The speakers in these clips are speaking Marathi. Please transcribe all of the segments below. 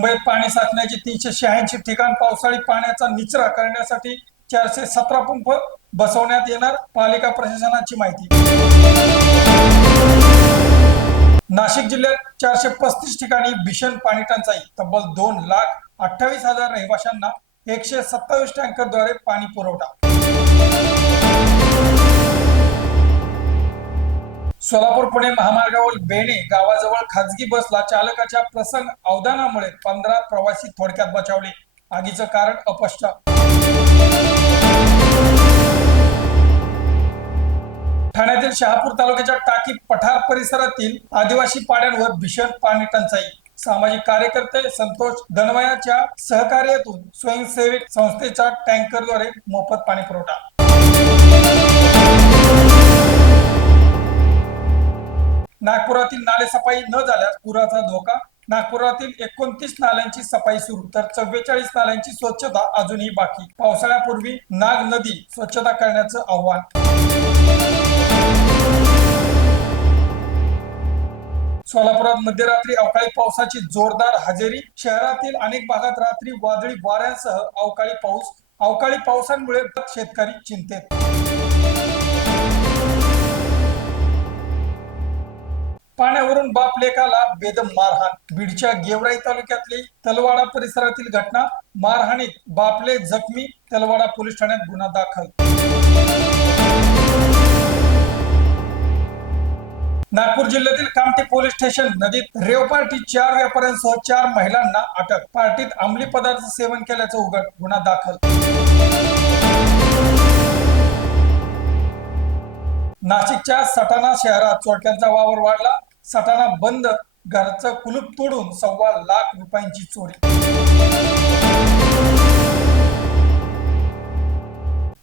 मुंबईत पाणी साचण्याची तीनशे शहाऐंशी ठिकाण पावसाळी पाण्याचा निचरा करण्यासाठी चारशे सतरा पंप बसवण्यात येणार पालिका प्रशासनाची माहिती. नाशिक जिल्ह्यात चारशे पस्तीस ठिकाणी भीषण पाणी टंचाई तब्बल दोन लाख अठ्ठावीस हजार रहिवाशांना एकशे सत्तावीस टँकरद्वारे पाणी पुरवठा. सोलापूर पुणे महामार्गावर बेणे गावाजवळ खाजगी बसला चालकाच्या प्रसंग अवधानामुळे पंधरा प्रवासी थोडक्यात बचावले. आगीचं कारण अपष्ट ठाण्यातील शहापूर तालुक्याच्या टाकी पठार परिसरातील आदिवासी पाड्यांवर भीषण पाणी टंचाई. सामाजिक कार्यकर्ते संतोष दनवयाच्या सहकार्यातून स्वयंसेवी संस्थेच्या टँकरद्वारे मोफत पाणी पुरवठा नागपुरातील नाले सफाई न झाल्यास पुराचा धोका. नागपुरातील एकोणतीस नाल्यांची सफाई सुरू तर चव्वेचाळीस नाल्यांची स्वच्छता अजूनही बाकी. पावसाळ्यापूर्वी नाग नदी स्वच्छता करण्याचं आव्हान. सोलापुरात मध्यरात्री अवकाळी पावसाची जोरदार हजेरी. शहरातील अनेक भागात रात्री वादळी वाऱ्यांसह अवकाळी पाऊस. अवकाळी पावसामुळे शेतकरी चिंतेत. पाण्यावरून बाप लेखाला बेदम मारहाण. बीडच्या गेवराई तालुक्यातली तलवाडा परिसरातील घटना मारहाणीत बापले जखमी तलवाडा पोलीस ठाण्यात गुन्हा दाखल. नागपूर जिल्ह्यातील कामठी पोलीस स्टेशन नदीत रेव पार्टी चार व्यापाऱ्यांसह चार महिलांना अटक. पार्टीत अंमली पदार्थ सेवन केल्याचं उघड गुन्हा दाखल. नाशिकच्या सटाणा शहरात चोरट्यांचा वावर वाढला. सटाणा बंद घरचं कुलूप तोडून सव्वा लाख रुपयांची चोरी.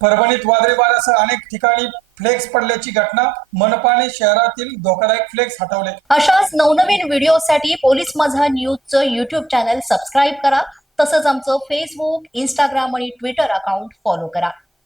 परभणीत वादळी वाऱ्यासह अनेक ठिकाणी फ्लेक्स पडल्याची घटना मनपाने शहरातील धोकादायक फ्लेक्स हटवले. अशाच नवनवीन व्हिडिओसाठी पोलीस माझा न्यूजचं युट्यूब चॅनल सबस्क्राईब करा. तसंच आमचं फेसबुक इंस्टाग्राम आणि ट्विटर अकाउंट फॉलो करा.